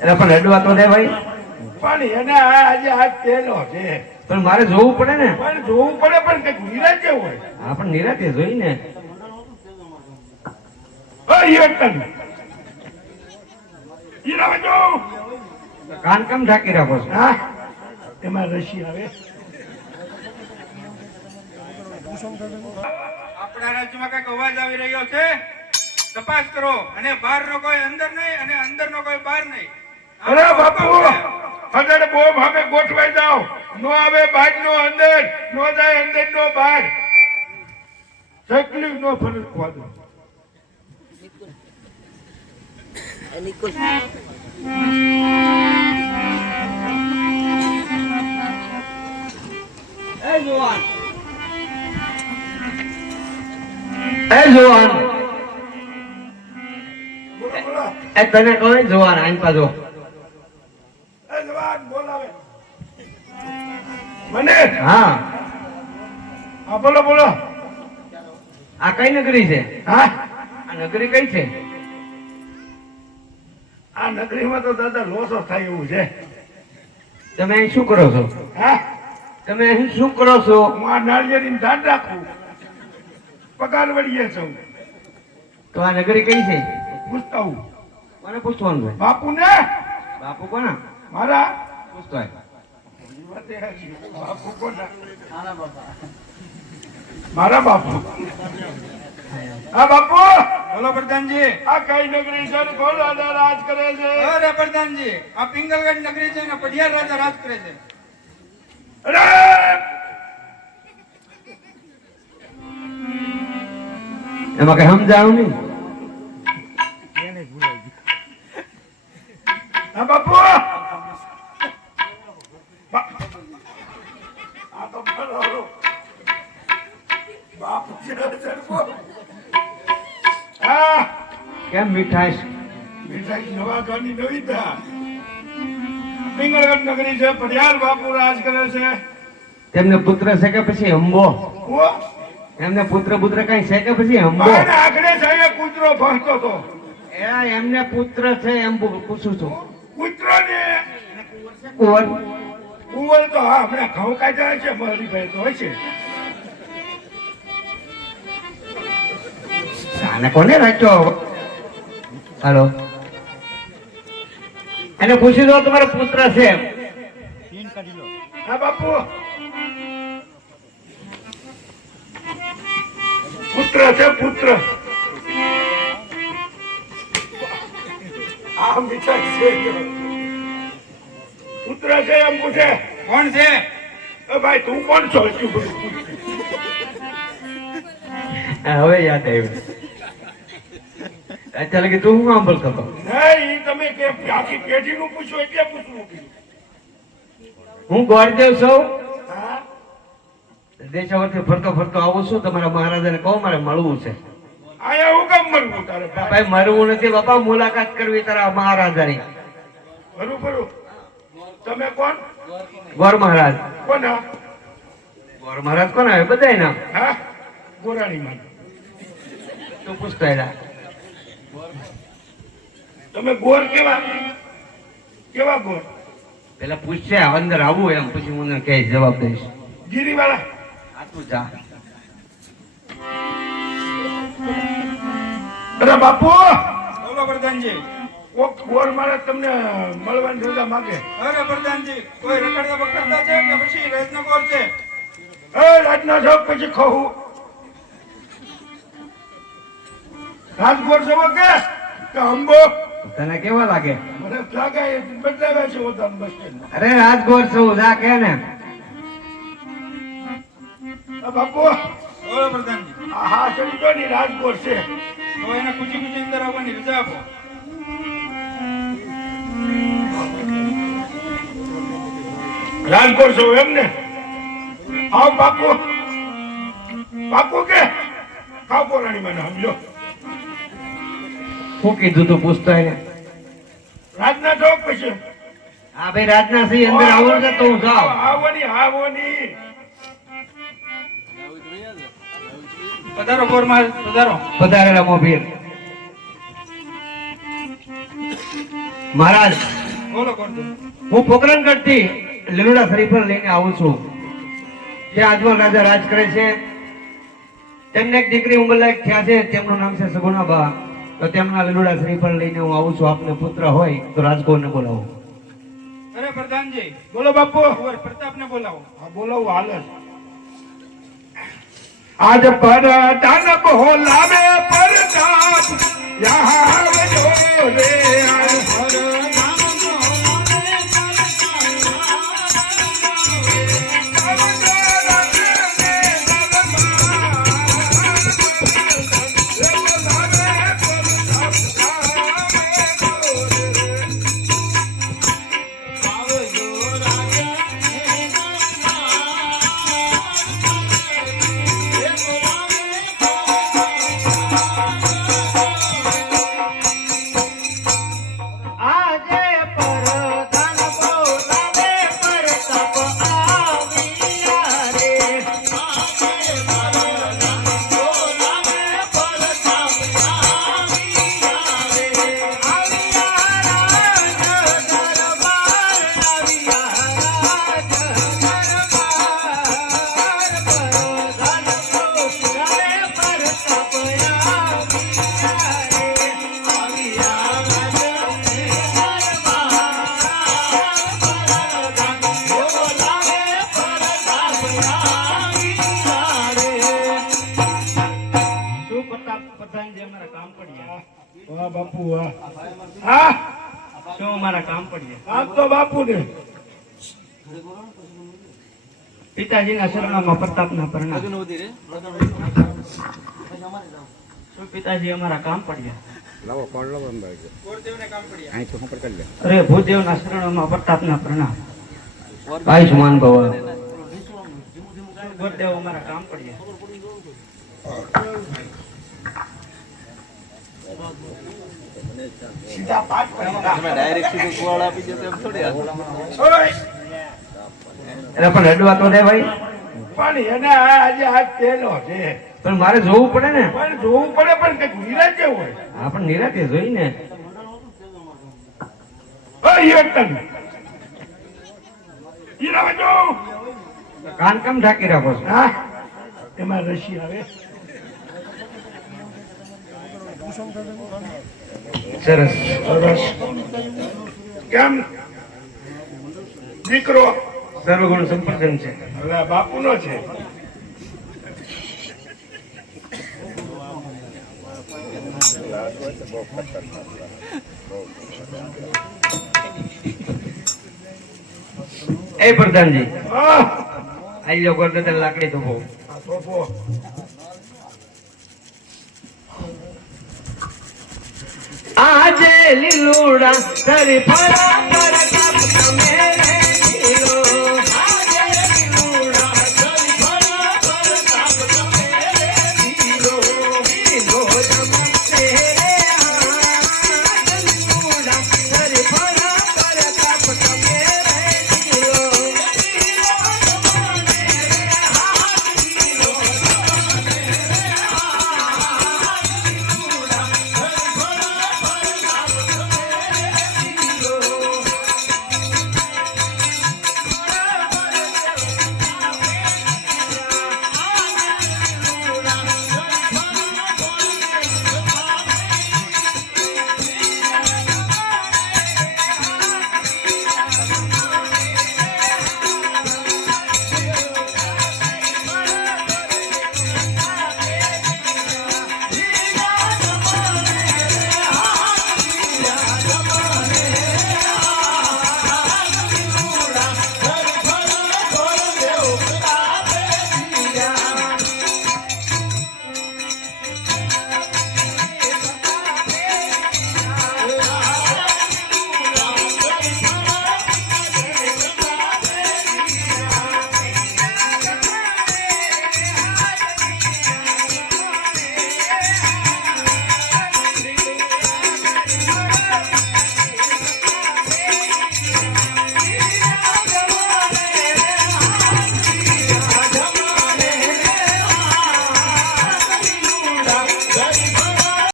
એટલે પણ રડવા તો દે ભાઈ. પણ એને આજે આજ તેલો છે. પણ મારે જોવું પડે ને. પણ જોવું પડે પણ કઈક નિરાતે હોય. હા પણ નિરાતે જોઈ ને. કાન કેમ ઢાંકી રાખો છો? હા એમાં રસી આવે. આપણા રાજ્યમાં કઈક અવાજ આવી રહ્યો છે, તપાસ કરો. અને બહાર નો કોઈ અંદર નહીં અને અંદર નો કોઈ બહાર નહીં. અરે બાપુ અંદર બહુ ભાવે ગોઠવાઈ જાઓ. નો આવે બહાર નો અંદર, નો જાય અંદર નો બહાર. તકલીફ નો ફરક દો. તને કહે જોવાન આઈન પાછો. બોલાવે મને. હા હા બોલો બોલો. આ કઈ નગરી છે? હા આ નગરી કઈ છે? આ નગરીમાં તો દાદા લોસો થાય એવું છે. તમે અહીં શું કરો છો? હા તમે અહીં શું કરો છો? હું આ નાળિયેરીનું ધ્યાન રાખું. પગાર વળીએ છું. તો આ નગરી કઈ છે? પૂછતા હું. કોને પૂછવાનું છે? બાપુ ને. બાપુ કોના? મારા પૂછતો હોય. બાપુ કોના? મારા બાપુ. હા બાપુ. બોલો પ્રધાનજી. આ કઈ નગરી છે? કોણ રાજા રાજ કરે છે? અરે પ્રધાનજી, આ પિંગલગઢ નગરી છે ને પઢિયાર રાજા રાજ કરે છે. અરે એમાં કઈ સમજાવું નહીં. હા બાપુ. આ તો બરાબર. બાપુ છે સરખો. હા કેમ મીઠાઈ? મીઠાઈ નવા ઘરની નવીતા. પિંગળગઢ નગરી છે, પઢિયાર બાપુ રાજ કરે છે. તેમને પુત્ર છે કે પછી હંબો? ઓ એમને પુત્ર કઈ છે કે પછી હંબો? મારે આખરે સાહેબ કૂતરો ભણતો તો. એમને પુત્ર છે એમ પૂછું છું. કૂતરો ને કુંવર? કુંવર તો હા હમણાં ઘઉં કાઢ્યા છે. મારી ભાઈ તો હશે. આને કોને રાખ્યો? હાલો, એને પૂછી દો તમારો પુત્ર છે. હા બાપુ. પુત્ર છે પુત્ર. આ મીઠાઈ છે. પુત્ર છે એમ પૂછે. કોણ છે? ભાઈ તું કોણ છો? હવે યાદ આવ્યું. અત્યારે કે તું હું આંબલ કરતો? નહીં તમે કે આખી પેઢી નું પૂછો એટલે પૂછવું. હું ગોરદેવ છું. હા દેશાવરથી ફરતો આવું છું. તમારા મહારાજાને કહો મારે મળવું છે. આયા હું કેમ મરવું તારે ભાઈ? ભાઈ મરવું નથી બાપા, મુલાકાત કરવી તારા મહારાજાની. બરોબર. તમે કોણ? ગોર મહારાજ. કોના? ગોર મહારાજ કોણ આવે? બધાય નામ. હા ગોરાણી માં. તું પૂછતો એલા. તમે ગોર કેવા કેવા ગોર? પેલા પૂછશે અંદર આવું એમ, પછી હું તને કઈ જવાબ દઈશ. ગીરીવાળા. આ તું જા. અરે બાપુ. બોલો પ્રધાનજી. કોક ગોર મારે તમને મળવાની રજા માંગે. અરે પ્રધાનજી, કોઈ રખડતા બકડતા છે કે પછી રાજનગર છે? રાજના ચોક પછી ખવું. રાજગોર જવો કે અંબો? તને કેવા લાગે? મને લાગે બદલાવ્યા છે ઓધામ બસ સ્ટેન્ડ. અરે રાજગોર છું, જા કે ને. બાપુ બોલો પ્રધાનજી. હા ચડી ગયો ની રાજગોર છે. તો એને ખુશી અંદર આવવાની રજા આપો. રાજગોર છો એમ ને? આવ બાપુ. બાપુ કે ખાવ પોરાણી મને સમજો. શું કીધું તું પૂછતો એને? રાજના ચોક પછી. હા ભાઈ રાજના સિંહ અંદર આવું છે તો હું જાઉં. આવવાની. પધારો ગોરમાલ, પધારો. પધારેલા મોભીર. મહારાજ બોલો કરજો. હું પોકરણગઢથી લીલુડા શરીફર લઈને આવું છું. જે આજમલ રાજા રાજ કરે છે તેમને એક દીકરી ઉંમરલાયક થયા છે, તેમનું નામ છે સગુણાબા. તો તેમના લીલુડા શરીફર લઈને હું આવું છું. આપને પુત્ર હોય તો રાજગોરને બોલાવો. અરે પ્રધાનજી, બોલો બાપુ. કુંવર પ્રતાપને બોલાવો. હા બોલો હાલ જ. આજ પર દાન બોલાવે પરતાપ યહાં આવજો રે. આજ પર દાન બોલાવે વાહ બાપુ વાહ. હા શું અમારા કામ પડ્યા? આમ તો બાપુ ને પિતાજીના શરણોમાં પ્રતાપના પરણામ. શું પિતાજી અમારા કામ પડ્યા? ગોરદેવને કામ પડ્યા. અરે ભૂદેવના શરણોમાં પ્રતાપના પ્રણામ. આયુષ્માન ભવ. ભૂદેવ અમારા કામ પડ્યા. સીધા પાઠ કરી ડાયરેક્ટ સીધું કુવાડ આપી દે તો એમ થોડી હાલે. ઓય એટલે પણ રડવા તો દે ભાઈ. પણ એને આજે હાથ પેલો છે. પણ મારે જોવું પડે ને. પણ જોવું પડે પણ કઈક નિરાજે હોય. હા પણ નિરાતે જોઈ ને. ઓય એકદમ ઈરાવજો. કાન કેમ ઢાંકી રાખો છો? હા એમાં રસી આવે. સરસ. સરસ. કેમ દીકરો સર્વગુણ સંપન્ન છે. હવે બાપુનો છે. એ પ્રધાનજી હા આઈ લો ગોરદાદા લાકડી તો બહુ. આ સોફો. આજે લીલુડા શરીફરા પર કાપ તમે